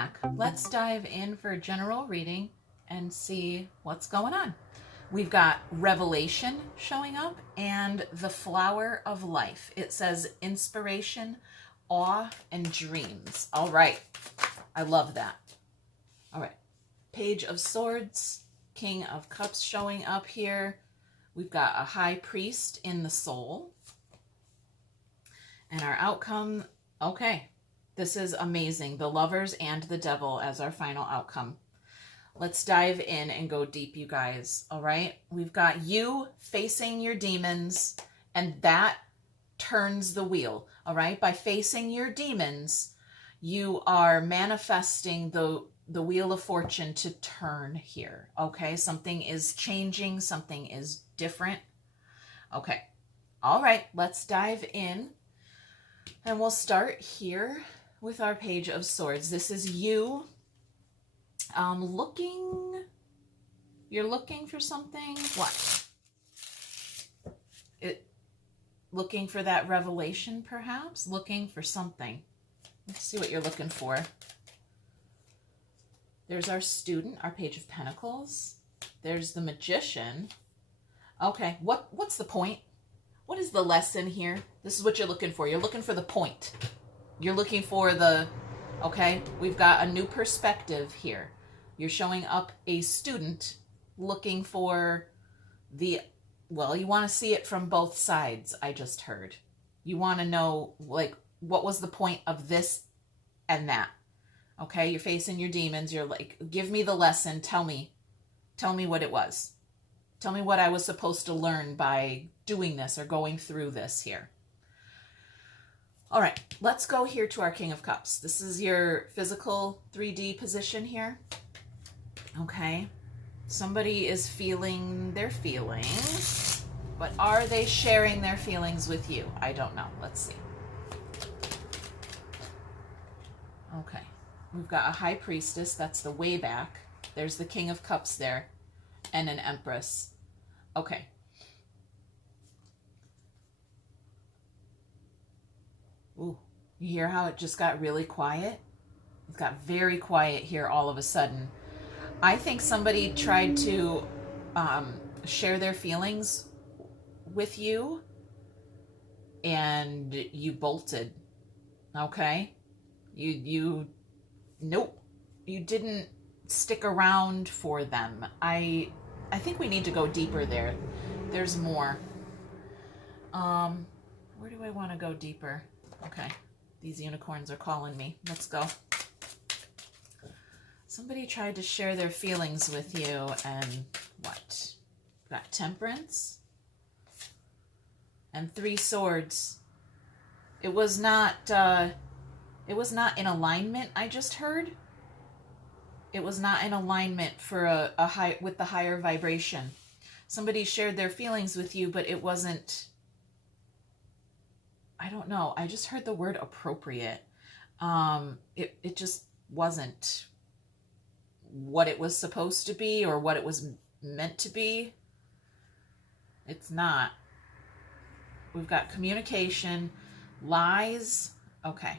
back. Let's dive in for a general reading and see what's going on. We've got revelation showing up and the flower of life. It says inspiration, awe, and dreams. All right. I love that. All right. Page of Swords, King of Cups showing up here. We've got a High Priest in the soul. And our outcome, okay. This is amazing. The Lovers and the Devil as our final outcome. Let's dive in and go deep, you guys. All right. We've got you facing your demons, and that turns the wheel. All right. By facing your demons, you are manifesting the wheel of fortune to turn here. Okay. Something is changing. Something is different. Okay. All right. Let's dive in, and we'll start here with our Page of Swords. This is you you're looking for something. What? Looking for that revelation, perhaps? Looking for something. Let's see what you're looking for. There's our Student, our Page of Pentacles. There's the Magician. Okay, what's the point? What is the lesson here? This is what you're looking for. You're looking for the point. You're looking for the, okay, we've got a new perspective here. You're showing up a student looking for the, well, you want to see it from both sides, I just heard. You want to know, like, what was the point of this and that? Okay, you're facing your demons. You're like, give me the lesson. Tell me what it was. Tell me what I was supposed to learn by doing this or going through this here. All right, let's go here to our King of Cups. This is your physical 3D position here. Okay, somebody is feeling their feelings, but are they sharing their feelings with you? I don't know. Let's see. Okay, we've got a High Priestess. That's the way back. There's the King of Cups there and an Empress. Okay. Ooh, you hear how it just got really quiet? It got very quiet here all of a sudden. I think somebody tried to share their feelings with you and you bolted. Okay? Nope. You didn't stick around for them. I think we need to go deeper there. There's more. Where do I want to go deeper? Okay, these unicorns are calling me. Let's go. Somebody tried to share their feelings with you, and what? Got Temperance and 3 Swords. It was not in alignment. I just heard. It was not in alignment for a high with the higher vibration. Somebody shared their feelings with you, but it wasn't. I don't know. I just heard the word appropriate. It just wasn't what it was supposed to be or what it was meant to be. It's not. We've got communication, lies. Okay.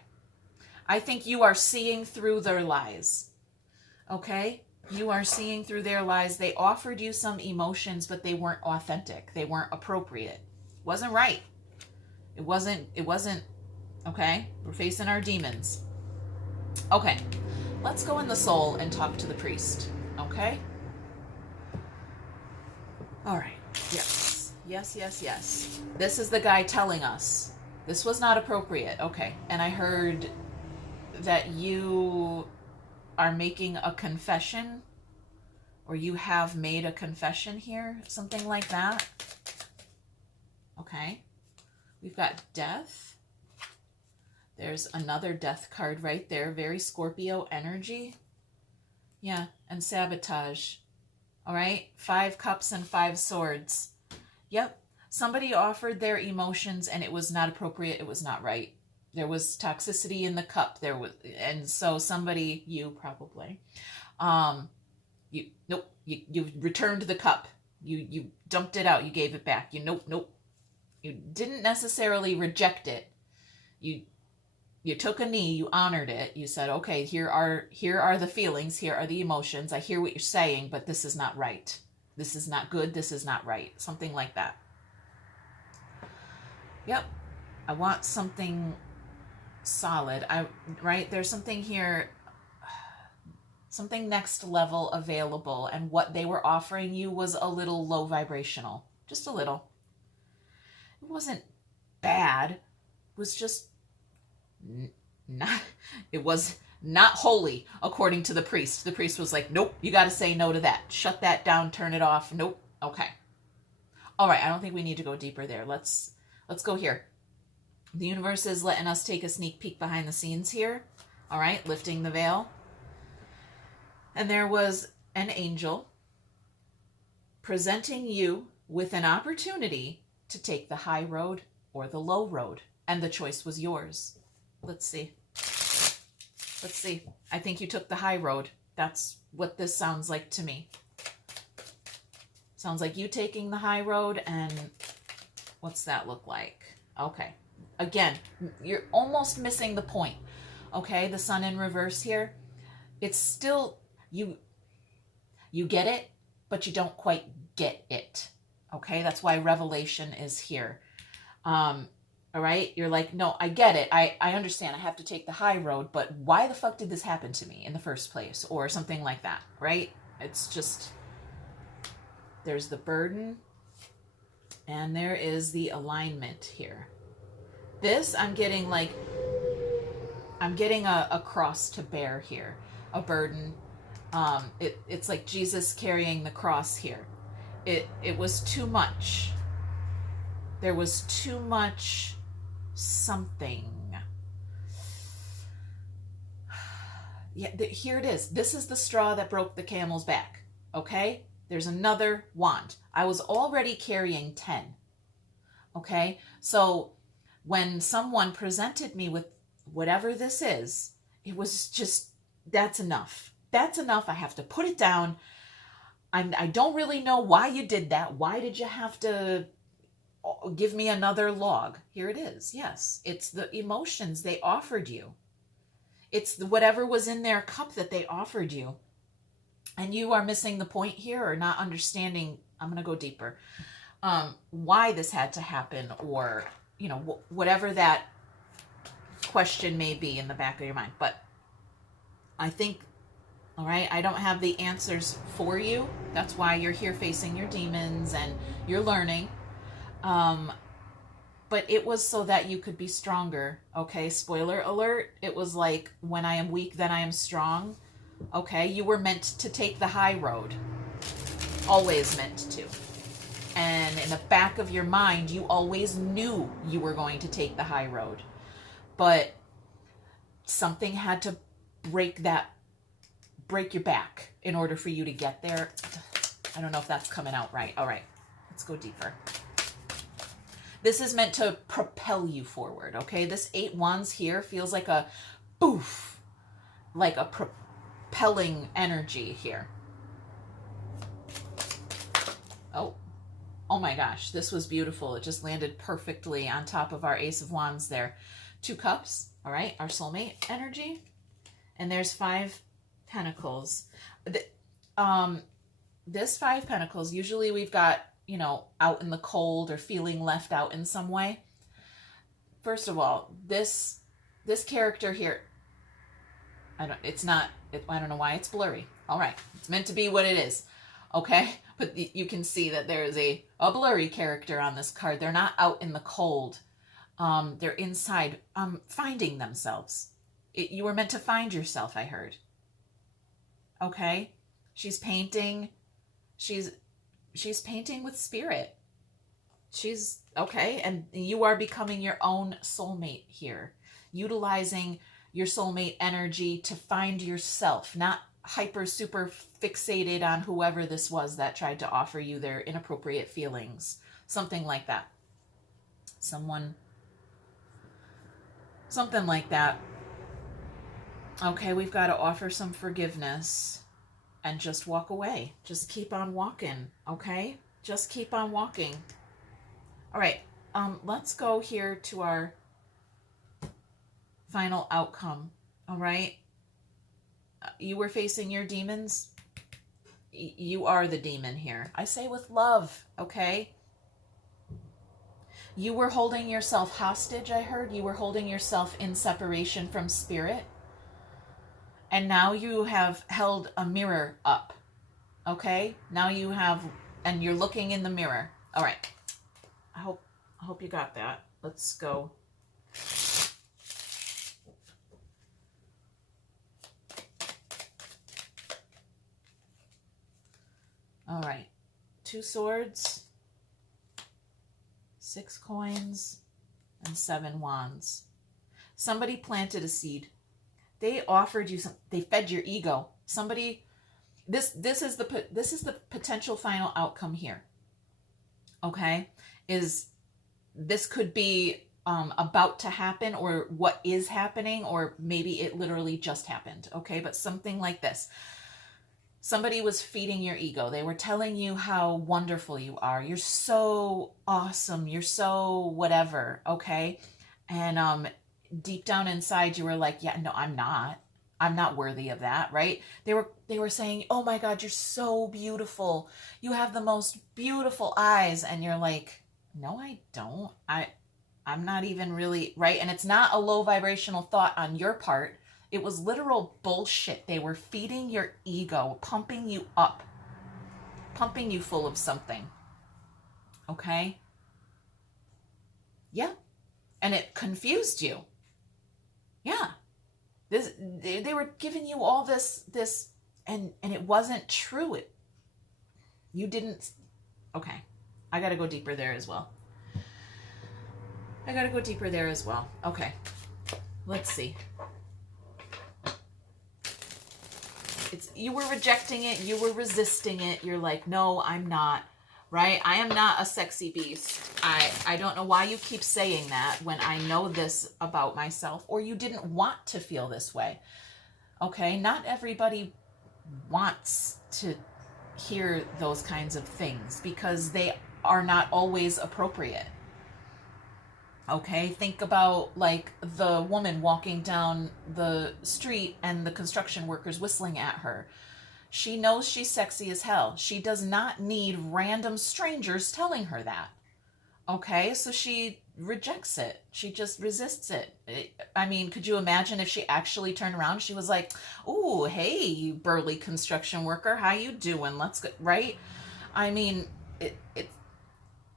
I think you are seeing through their lies. Okay? You are seeing through their lies. They offered you some emotions, but they weren't authentic. They weren't appropriate. Wasn't right. It wasn't, okay? We're facing our demons. Okay, let's go in the soul and talk to the priest, okay? All right, yes. This is the guy telling us this was not appropriate, okay? And I heard that you are making a confession, or you have made a confession here, something like that. Okay. We've got Death. There's another Death card right there. Very Scorpio energy. Yeah, and Sabotage. All right, 5 Cups and 5 Swords. Yep, somebody offered their emotions and it was not appropriate. It was not right. There was toxicity in the cup. And so somebody, you probably, you returned the cup. You dumped it out. You gave it back. Nope. You didn't necessarily reject it. You you took a knee, you honored it. You said, okay, here are the feelings, here are the emotions. I hear what you're saying, but this is not right. This is not good. This is not right. Something like that. Yep. I want something solid. Right? There's something here, something next level available, and what they were offering you was a little low vibrational. Just a little. It wasn't bad. It was just not, it was not holy, according to the priest. The priest was like, nope, you got to say no to that. Shut that down, turn it off. Nope. Okay. All right, I don't think we need to go deeper there. Let's go here. The universe is letting us take a sneak peek behind the scenes here. All right, lifting the veil. And there was an angel presenting you with an opportunity to take the high road or the low road. And the choice was yours. Let's see. Let's see. I think you took the high road. That's what this sounds like to me. Sounds like you taking the high road, and what's that look like? Okay. Again, you're almost missing the point. Okay, the sun in reverse here. It's still, you get it, but you don't quite get it. Okay, that's why revelation is here. All right, you're like, no, I get it. I understand. I have to take the high road, but why the fuck did this happen to me in the first place? Or something like that, right? It's just, there's the burden, and there is the alignment here. This, I'm getting like, I'm getting a cross to bear here, a burden. It's like Jesus carrying the cross here. It was too much. There was too much something. Yeah, here it is. This is the straw that broke the camel's back. Okay? There's another wand. I was already carrying 10. Okay? So when someone presented me with whatever this is, it was just, that's enough. That's enough. I have to put it down. I don't really know why you did that. Why did you have to give me another log? Here it is. Yes, it's the emotions they offered you. It's whatever was in their cup that they offered you. And you are missing the point here, or not understanding. I'm going to go deeper. Why this had to happen, or, you know, whatever that question may be in the back of your mind. But I think, all right, I don't have the answers for you. That's why you're here facing your demons and you're learning. But it was so that you could be stronger. Okay, spoiler alert. It was like, when I am weak, then I am strong. Okay, you were meant to take the high road. Always meant to. And in the back of your mind, you always knew you were going to take the high road. But something had to break your back in order for you to get there. I don't know if that's coming out right. All right, let's go deeper. This is meant to propel you forward, okay? This 8 wands here feels like a boof, like a propelling energy here. Oh my gosh, this was beautiful. It just landed perfectly on top of our Ace of Wands there. 2 cups, all right, our soulmate energy. And there's 5 pentacles. This 5 pentacles, usually we've got, you know, out in the cold or feeling left out in some way. First of all, this character here, I don't know why it's blurry. All right, it's meant to be what it is, okay? But you can see that there is a blurry character on this card. They're not out in the cold. They're inside, finding themselves. You were meant to find yourself, I heard. Okay? She's painting. She's painting with spirit. She's, okay, and you are becoming your own soulmate here. Utilizing your soulmate energy to find yourself, not hyper super fixated on whoever this was that tried to offer you their inappropriate feelings. Something like that. Something like that. Okay, we've got to offer some forgiveness. And just walk away. Just keep on walking, okay? Just keep on walking. All right, let's go here to our final outcome. All right. You were facing your demons. You are the demon here. I say with love. Okay. You were holding yourself hostage. I heard you were holding yourself in separation from spirit. And now you have held a mirror up. Okay. Now you have, and you're looking in the mirror. All right. I hope you got that. Let's go. All right, 2 swords, 6 coins, and 7 wands. Somebody planted a seed. They offered you some. They fed your ego. Somebody. This is the potential final outcome here. Okay, this could be about to happen, or what is happening, or maybe it literally just happened. Okay, but something like this. Somebody was feeding your ego. They were telling you how wonderful you are. You're so awesome. You're so whatever, okay? And deep down inside, you were like, yeah, no, I'm not. I'm not worthy of that, right? They were saying, oh my God, you're so beautiful. You have the most beautiful eyes. And you're like, no, I don't. I'm not even really, right? And it's not a low vibrational thought on your part. It was literal bullshit. They were feeding your ego, pumping you up, pumping you full of something. Okay? Yeah. And it confused you. Yeah. They were giving you all this, and it wasn't true. You didn't. Okay. I got to go deeper there as well. Okay. Let's see. You were rejecting it. You were resisting it. You're like, no, I'm not, right? I am not a sexy beast. I don't know why you keep saying that when I know this about myself, or you didn't want to feel this way. Okay. Not everybody wants to hear those kinds of things because they are not always appropriate. Okay, think about like the woman walking down the street and the construction workers whistling at her. She knows she's sexy as hell. She does not need random strangers telling her that. Okay, so she rejects it. She just resists it. I mean, could you imagine if she actually turned around? She was like, "Ooh, hey, you burly construction worker, how you doing? Let's go," right? I mean,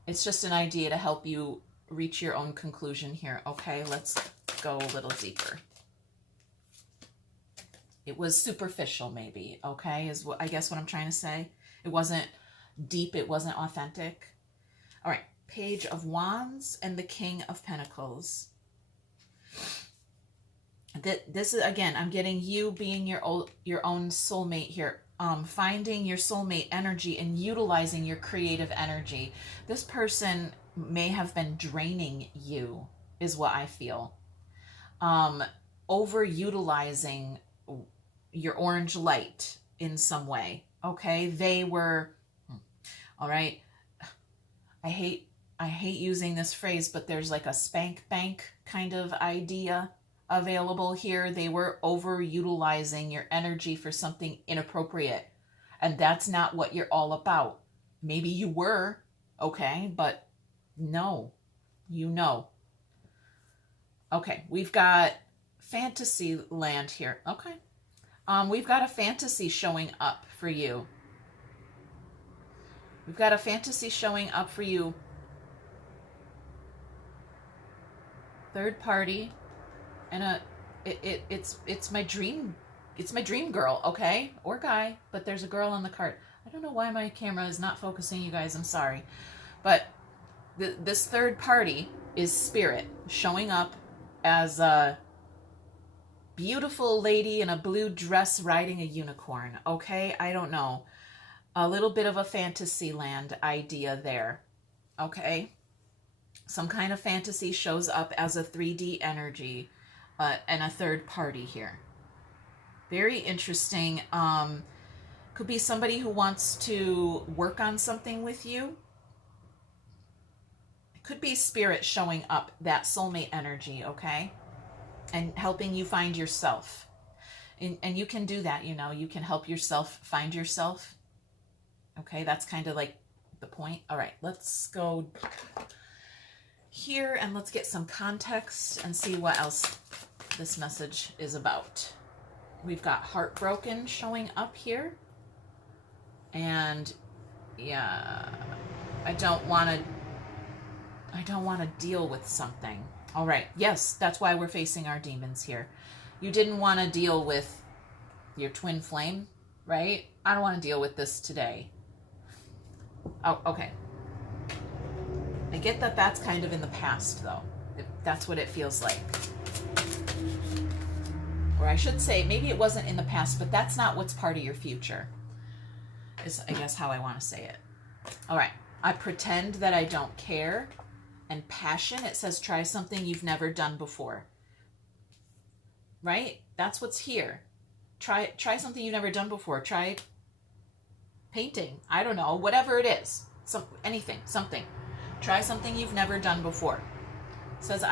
it's just an idea to help you reach your own conclusion here. Okay, let's go a little deeper. It was superficial, maybe. Okay, is what I guess what I'm trying to say. It wasn't deep. It wasn't authentic. All right, Page of Wands and the King of Pentacles. This is, again, I'm getting you being your own soulmate here. Finding your soulmate energy and utilizing your creative energy. This person may have been draining you, is what I feel. Overutilizing your orange light in some way. Okay, they were, all right. I hate using this phrase, but there's like a spank bank kind of idea available here. They were overutilizing your energy for something inappropriate, and that's not what you're all about. Maybe you were, okay, but no, you know. Okay, we've got fantasy land here. Okay. We've got a fantasy showing up for you. We've got a fantasy showing up for you. Third party, and it's my dream. It's my dream girl, okay, or guy, but there's a girl on the card. I don't know why my camera is not focusing, you guys. I'm sorry, but this third party is spirit showing up as a beautiful lady in a blue dress riding a unicorn. Okay, I don't know. A little bit of a fantasy land idea there. Okay, some kind of fantasy shows up as a 3D energy and a third party here. Very interesting. Could be somebody who wants to work on something with you. It could be spirit showing up, that soulmate energy, okay? and helping you find yourself. And you can do that, you know, you can help yourself find yourself. Okay, that's kind of like the point. All right, let's go here and let's get some context and see what else this message is about. We've got heartbroken showing up here. And yeah, I don't want to deal with something. All right. Yes, that's why we're facing our demons here. You didn't want to deal with your twin flame, right? I don't want to deal with this today. Oh, okay. I get that that's kind of in the past, though. That's what it feels like. Or I should say, maybe it wasn't in the past, but that's not what's part of your future, is I guess how I want to say it. All right. I pretend that I don't care. And passion, it says try something you've never done before. Right? That's what's here. Try something you've never done before. Try painting. I don't know. Whatever it is. Anything. Something. Try something you've never done before. It says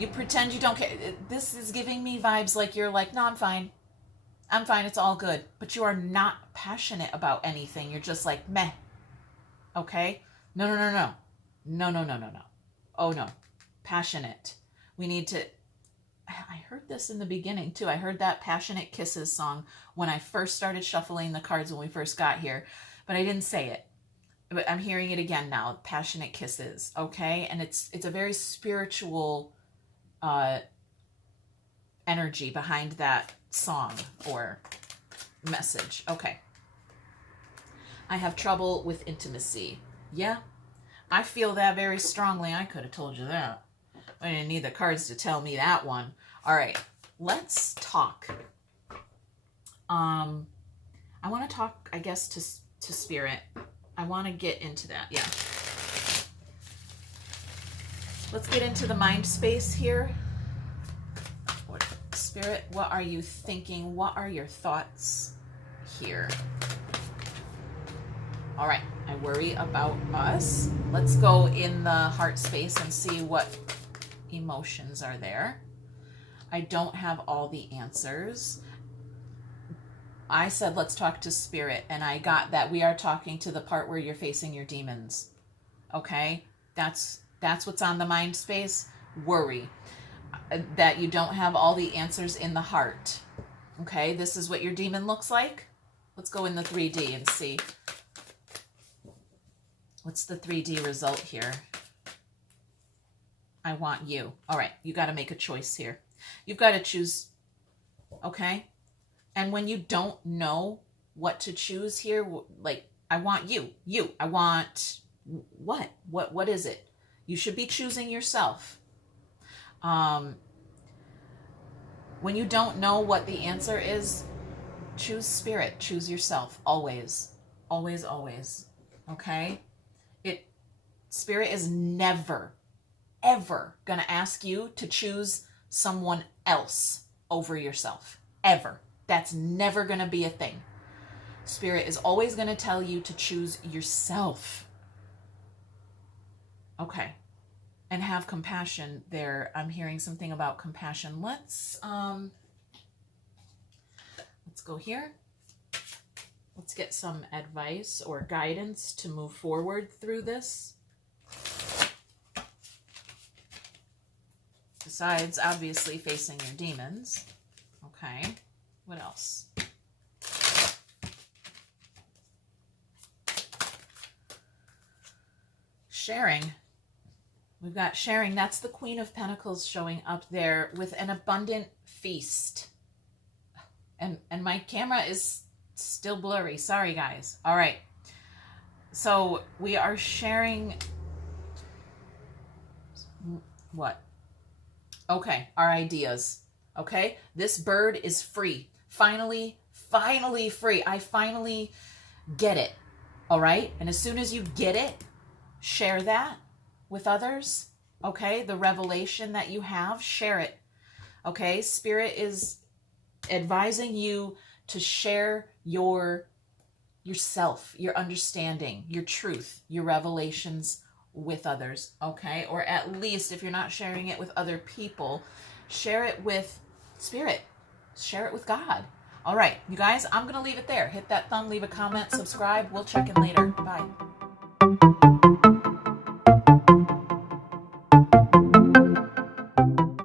you pretend you don't care. This is giving me vibes like you're like, no, I'm fine. I'm fine. It's all good. But you are not passionate about anything. You're just like, meh. Okay? No. No. Oh, no. Passionate. We need to... I heard this in the beginning, too. I heard that Passionate Kisses song when I first started shuffling the cards when we first got here. But I didn't say it. But I'm hearing it again now. Passionate Kisses. Okay? And it's a very spiritual energy behind that song or message. Okay. I have trouble with intimacy. Yeah. I feel that very strongly. I could have told you that. I didn't need the cards to tell me that one. All right, let's talk. I want to talk, I guess, to spirit. I want to get into that. Yeah. Let's get into the mind space here. Spirit, what are you thinking? What are your thoughts here? All right, I worry about us. Let's go in the heart space and see what emotions are there. I don't have all the answers. I said, let's talk to spirit, and I got that we are talking to the part where you're facing your demons. Okay? That's what's on the mind space. Worry. That you don't have all the answers in the heart. Okay? This is what your demon looks like. Let's go in the 3D and see. What's the 3D result here? I want you. All right, you got to make a choice here. You've got to choose, okay? And when you don't know what to choose here, like, I want you. I want what? What is it? You should be choosing yourself. When you don't know what the answer is, choose spirit. Choose yourself. Always. Always, always. Okay? Spirit is never, ever going to ask you to choose someone else over yourself. Ever. That's never going to be a thing. Spirit is always going to tell you to choose yourself. Okay. And have compassion there. I'm hearing something about compassion. Let's go here. Let's get some advice or guidance to move forward through this. Besides, obviously, facing your demons. Okay. What else? Sharing. We've got sharing. That's the Queen of Pentacles showing up there with an abundant feast. And my camera is still blurry. Sorry, guys. All right. So we are sharing... What? Okay, our ideas. Okay? This bird is free. Finally free. I finally get it. All right? And as soon as you get it, share that with others. Okay? The revelation that you have, share it. Okay? Spirit is advising you to share yourself, your understanding, your truth, your revelations with others, okay? Or at least if you're not sharing it with other people, Share it with Spirit. Share it with God. All right, you guys, I'm going to leave it there. Hit that thumb, leave a comment, subscribe. We'll check in later. Bye.